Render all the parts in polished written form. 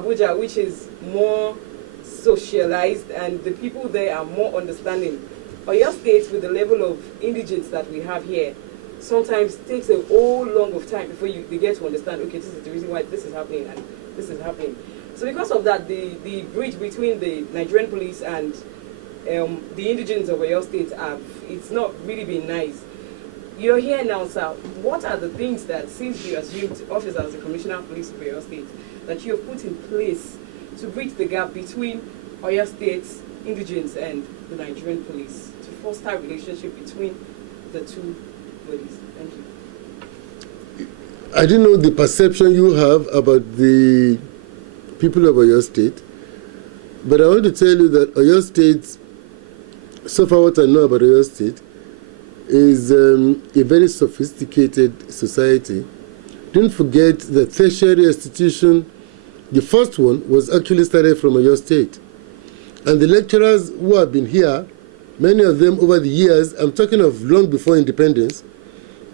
Abuja, which is more socialized and the people there are more understanding. Oyo State, with the level of indigence that we have here, sometimes takes a whole long of time before they get to understand, okay, this is the reason why this is happening and this is happening. So because of that, the bridge between the Nigerian police and the indigents of Oyo State, it's not really been nice. You're here now, sir. What are the things that, since you assumed office as the Commissioner of Police of Oyo State, that you have put in place to bridge the gap between Oyo State's indigents and the Nigerian police, to foster a relationship between the two bodies? Thank you. I don't know the perception you have about the people of Oyo State, but I want to tell you that Oyo State, so far what I know about Oyo State, is a very sophisticated society. Don't forget the tertiary institution, the first one was actually started from Oyo State. And the lecturers who have been here, many of them over the years, I'm talking of long before independence,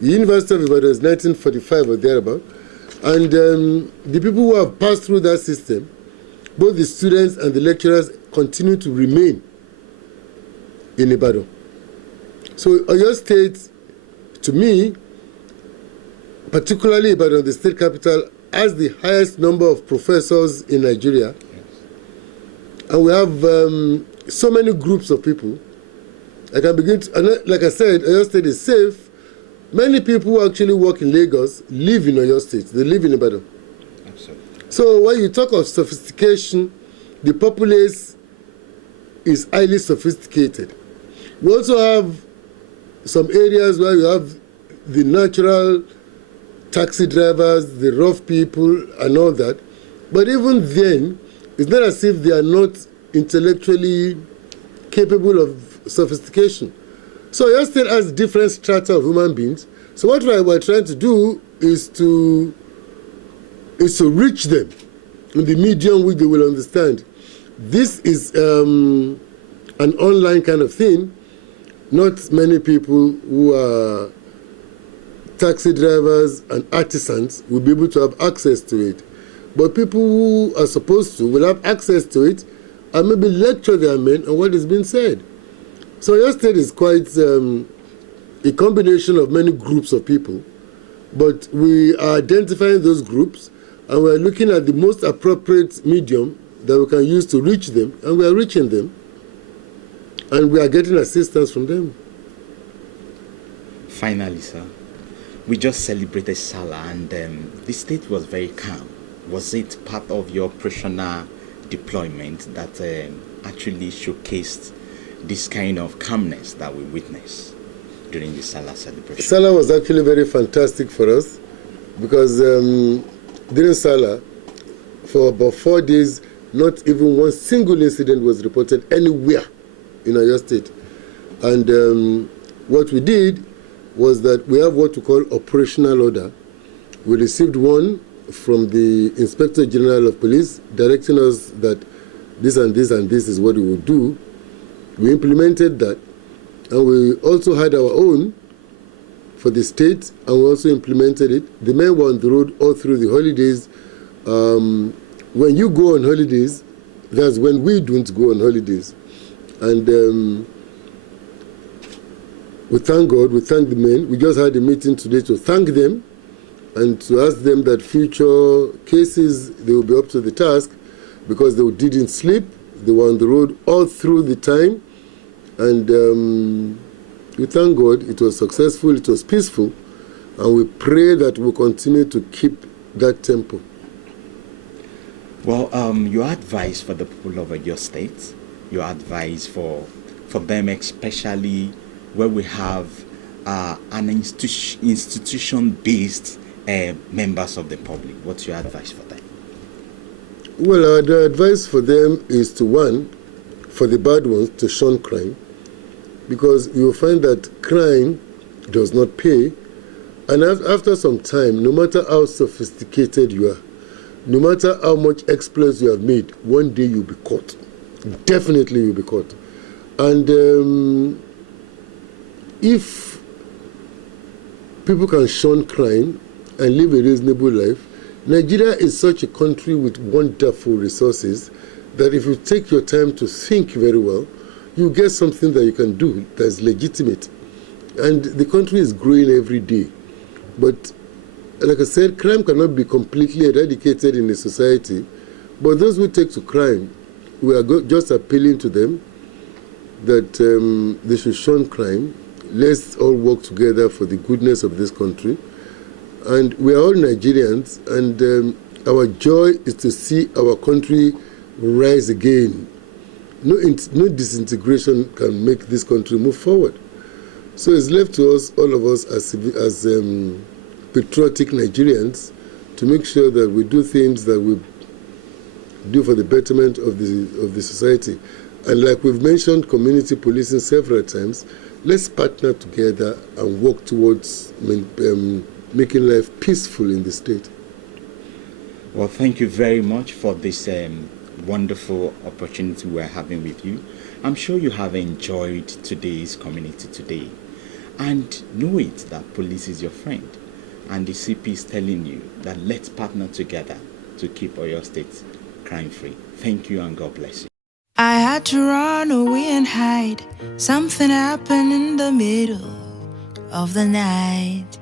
the University of Ibadan is 1945 or thereabout, and the people who have passed through that system, both the students and the lecturers, continue to remain in Ibadan. So Oyo State, to me, particularly Ibadan, the state capital, has the highest number of professors in Nigeria. Yes. And we have so many groups of people. I can begin to, like I said, Oyo State is safe. Many people who actually work in Lagos live in Oyo State. They live in Ibadan. Absolutely. So when you talk of sophistication, the populace is highly sophisticated. We also have some areas where you have the natural taxi drivers, the rough people, and all that. But even then, it's not as if they are not intellectually capable of sophistication. So Oyo State has different strata of human beings. So what we're trying to do is to reach them in the medium which they will understand. This is an online kind of thing. Not many people who are taxi drivers and artisans will be able to have access to it. But people who are supposed to will have access to it and maybe lecture their men on what is being said. So Oyo State is quite a combination of many groups of people, but we are identifying those groups and we're looking at the most appropriate medium that we can use to reach them, and we are reaching them. And we are getting assistance from them. Finally, sir, we just celebrated Salah and the state was very calm. Was it part of your operational deployment that actually showcased this kind of calmness that we witnessed during the Salah celebration? Salah was actually very fantastic for us because during Salah, for about 4 days, not even one single incident was reported anywhere in Oyo State. And what we did was that we have what we call operational order. We received one from the Inspector General of Police directing us that this and this and this is what we would do. We implemented that, and we also had our own for the state, and we also implemented it. The men were on the road all through the holidays. When you go on holidays, that's when we don't go on holidays. And we thank God, we thank the men. We just had a meeting today to thank them and to ask them that future cases, they will be up to the task because they didn't sleep. They were on the road all through the time. And we thank God it was successful, it was peaceful. And we pray that we'll continue to keep that tempo. Well, your advice for the people of your state, your advice for them, especially where we have an institution-based members of the public. What's your advice for them? Well, the advice for them is to, one, for the bad ones, to shun crime, because you will find that crime does not pay, and after some time, no matter how sophisticated you are, no matter how much exploits you have made, one day you'll be caught. Definitely you'll be caught. And if people can shun crime and live a reasonable life, Nigeria is such a country with wonderful resources that if you take your time to think very well, you get something that you can do that's legitimate. And the country is growing every day. But like I said, crime cannot be completely eradicated in a society. But those who take to crime, we are just appealing to them that they should shun crime. Let's all work together for the goodness of this country. And we are all Nigerians, and our joy is to see our country rise again. No disintegration can make this country move forward. So it's left to us, all of us, as patriotic Nigerians, to make sure that we do things that we do for the betterment of the society. And like we've mentioned community policing several times, let's partner together and work towards making life peaceful in the state. Well, thank you very much for this wonderful opportunity we're having with you. I'm sure you have enjoyed today's Community Today. And know it that police is your friend. And the CP is telling you that let's partner together to keep Oyo State crime-free. Thank you and God bless you. I had to run away and hide. Something happened in the middle of the night.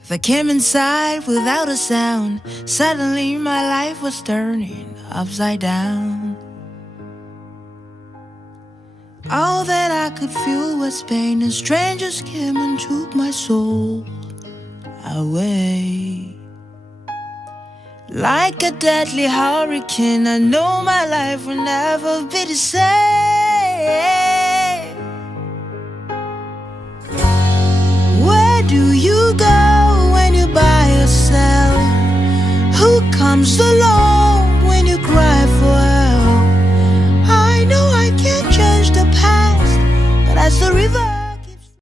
If I came inside without a sound, suddenly my life was turning upside down. All that I could feel was pain, and strangers came and took my soul away. Like a deadly hurricane, I know my life will never be the same. Where do you go when you're by yourself? Who comes along when you cry for help? I know I can't change the past, but as the river